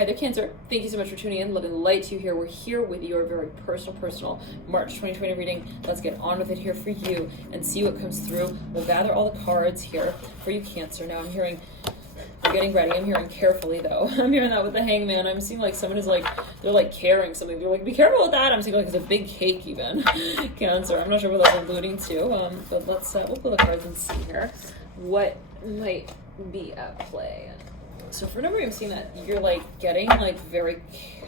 Hi there, Cancer. Thank you so much for tuning in. Loving light to you here. We're here with your very personal March 2020 reading. Let's get on with it here for you and see what comes through. We'll gather all the cards here for you, Cancer. Now I'm hearing, you're getting ready. I'm hearing carefully though. I'm hearing that with the Hangman. I'm seeing like someone is like, they're like carrying something. They're like, be careful with that. I'm seeing like it's a big cake even. Cancer. I'm not sure what that's alluding to, but let's, we'll pull the cards and see here what might be at play. So for a number, I'm seeing that you're like getting like very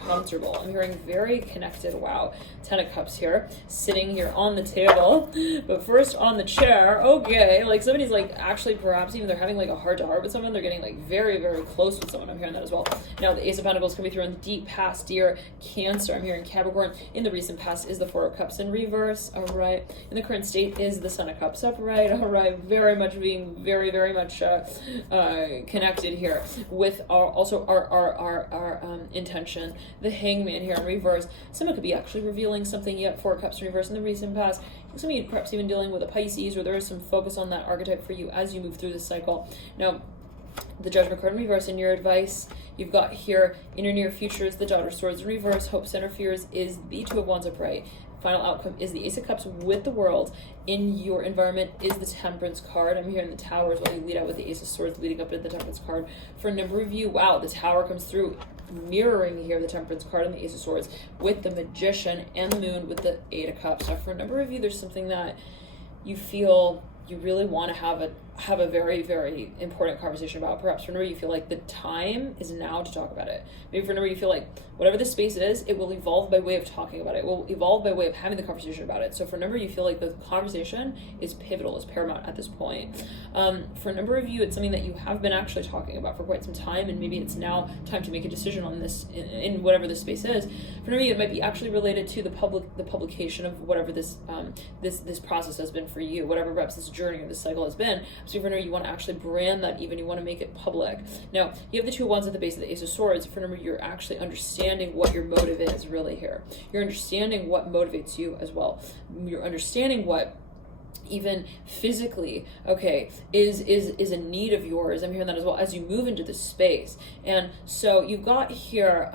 comfortable. I'm hearing very connected. Wow. 10 of Cups here, sitting here on the table, but first on the chair. Okay, like somebody's like actually perhaps even they're having like a heart to heart with someone. They're getting like very close with someone. I'm hearing that as well. Now the Ace of Pentacles coming through in the deep past, dear Cancer. I'm hearing Capricorn. In the recent past is the Four of Cups in reverse. All right. In the current state is the Son of Cups upright. All right. Very much being very much connected here with our intention. The Hangman here in reverse. Someone could be actually revealing something yet. Four Cups in reverse in the recent past. Some of you perhaps even dealing with a Pisces, or there is some focus on that archetype for you as you move through this cycle. Now, the Judgment card in reverse, and your advice you've got here in your near future is the Daughter of Swords in reverse. Hope, center, fears is the Two of Wands upright. Final outcome is the Ace of Cups with the World. In your environment is the Temperance card. I'm hearing the Tower as well. You lead out with the Ace of Swords leading up to the Temperance card. For a number of you, wow, the Tower comes through, mirroring here the Temperance card and the Ace of Swords with the Magician and the Moon with the Eight of Cups. Now for a number of you, there's something that you feel you really want to have a very important conversation about. Perhaps for a number you feel like the time is now to talk about it. Maybe for a number you feel like whatever this space is, it will evolve by way of talking about it. It will evolve by way of having the conversation about it. So for a number you feel like the conversation is pivotal, is paramount at this point. For a number of you, it's something that you have been actually talking about for quite some time, and maybe it's now time to make a decision on this in whatever this space is. For a number of you, it might be actually related to the publication of whatever this this process has been for you, whatever perhaps this journey or this cycle has been. So for a number, you want to actually brand that, even you want to make it public. Now you have the Two of Wands at the base of the Ace of Swords. For a number, you're actually understanding what your motive is really here. You're understanding what motivates you as well. You're understanding what even physically, okay, is a need of yours. I'm hearing that as well as you move into this space. And so you've got here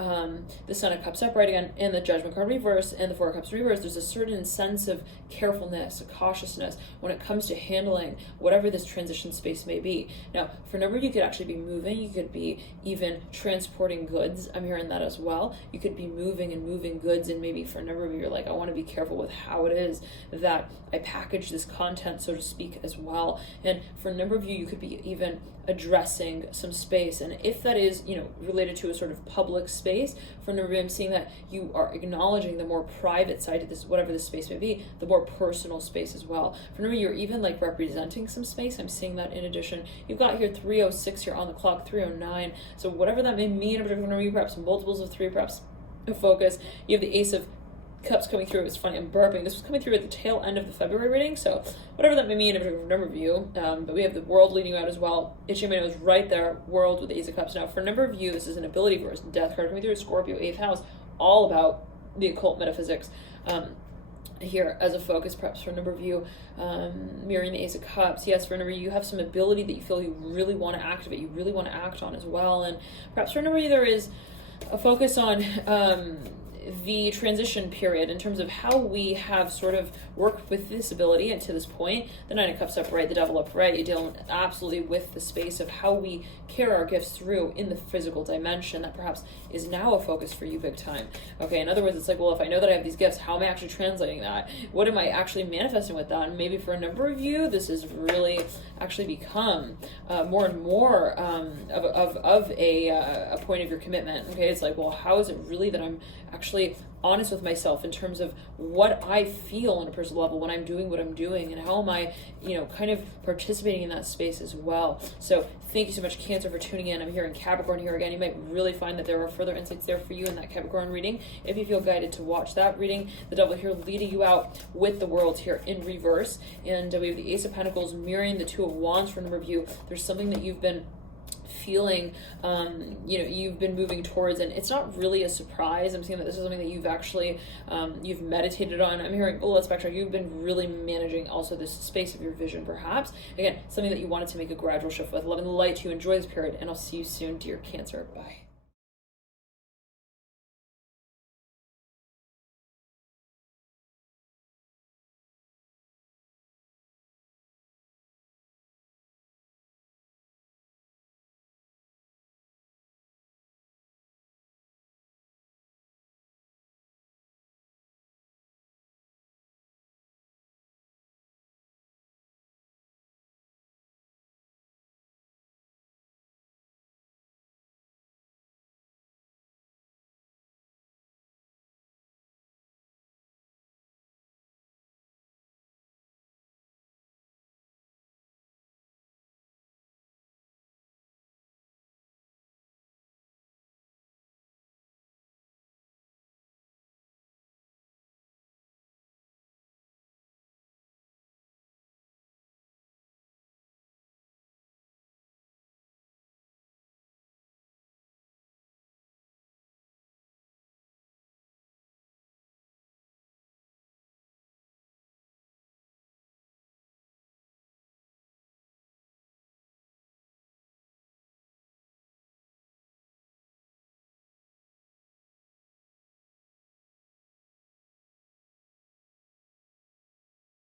the Son of Cups upright again, and the Judgment card reverse, and the Four of Cups reverse. There's a certain sense of carefulness, a cautiousness when it comes to handling whatever this transition space may be. Now, for a number, you could actually be moving. You could be even transporting goods. I'm hearing that as well. You could be moving goods, and maybe for a number of you, you're like, I want to be careful with how it is that I package this content, so to speak, as well. And for a number of you, you could be even addressing some space, and if that is, you know, related to a sort of public space, for a number of you, I'm seeing that you are acknowledging the more private side of this, whatever this space may be, the more personal space as well. For a number of you, you're even like representing some space. I'm seeing that in addition. You've got here 306 here on the clock, 309. So whatever that may mean, for a number of you, perhaps multiples of three, perhaps a focus. You have the Ace of Cups coming through. It's funny, I'm burping. This was coming through at the tail end of the February reading, so whatever that may mean in a number of you. But we have the World leading out as well. Itching my nose right there, World with the Ace of Cups. Now, for a number of you, this is an ability verse. Death card coming through, Scorpio, 8th house, all about the occult metaphysics. Here as a focus, perhaps for a number of you, mirroring the Ace of Cups. Yes, for a number of you, you have some ability that you feel you really want to activate, you really want to act on as well. And perhaps for a number of you, there is a focus on the transition period in terms of how we have sort of worked with this ability and to this point. The Nine of Cups upright, the Devil upright. You're dealing absolutely with the space of how we carry our gifts through in the physical dimension. That perhaps is now a focus for you big time. Okay, in other words, it's like, well, if I know that I have these gifts, how am I actually translating that? What am I actually manifesting with that? And maybe for a number of you, this has really actually become more and more of a point of your commitment. Okay, it's like, well, how is it really that I'm actually honest with myself in terms of what I feel on a personal level when I'm doing what I'm doing, and how am I, you know, kind of participating in that space as well. So thank you so much, Cancer, for tuning in. I'm hearing Capricorn here again. You might really find that there are further insights there for you in that Capricorn reading. If you feel guided to watch that reading, the Devil here leading you out with the World here in reverse, and we have the Ace of Pentacles mirroring the Two of Wands for a number of you. There's something that you've been feeling, you know, you've been moving towards, and it's not really a surprise. I'm seeing that this is something that you've actually, you've meditated on. I'm hearing, oh, let's backtrack. You've been really managing also this space of your vision, perhaps. Again, something that you wanted to make a gradual shift with. Love and light to you. Enjoy this period, and I'll see you soon, dear Cancer. Bye.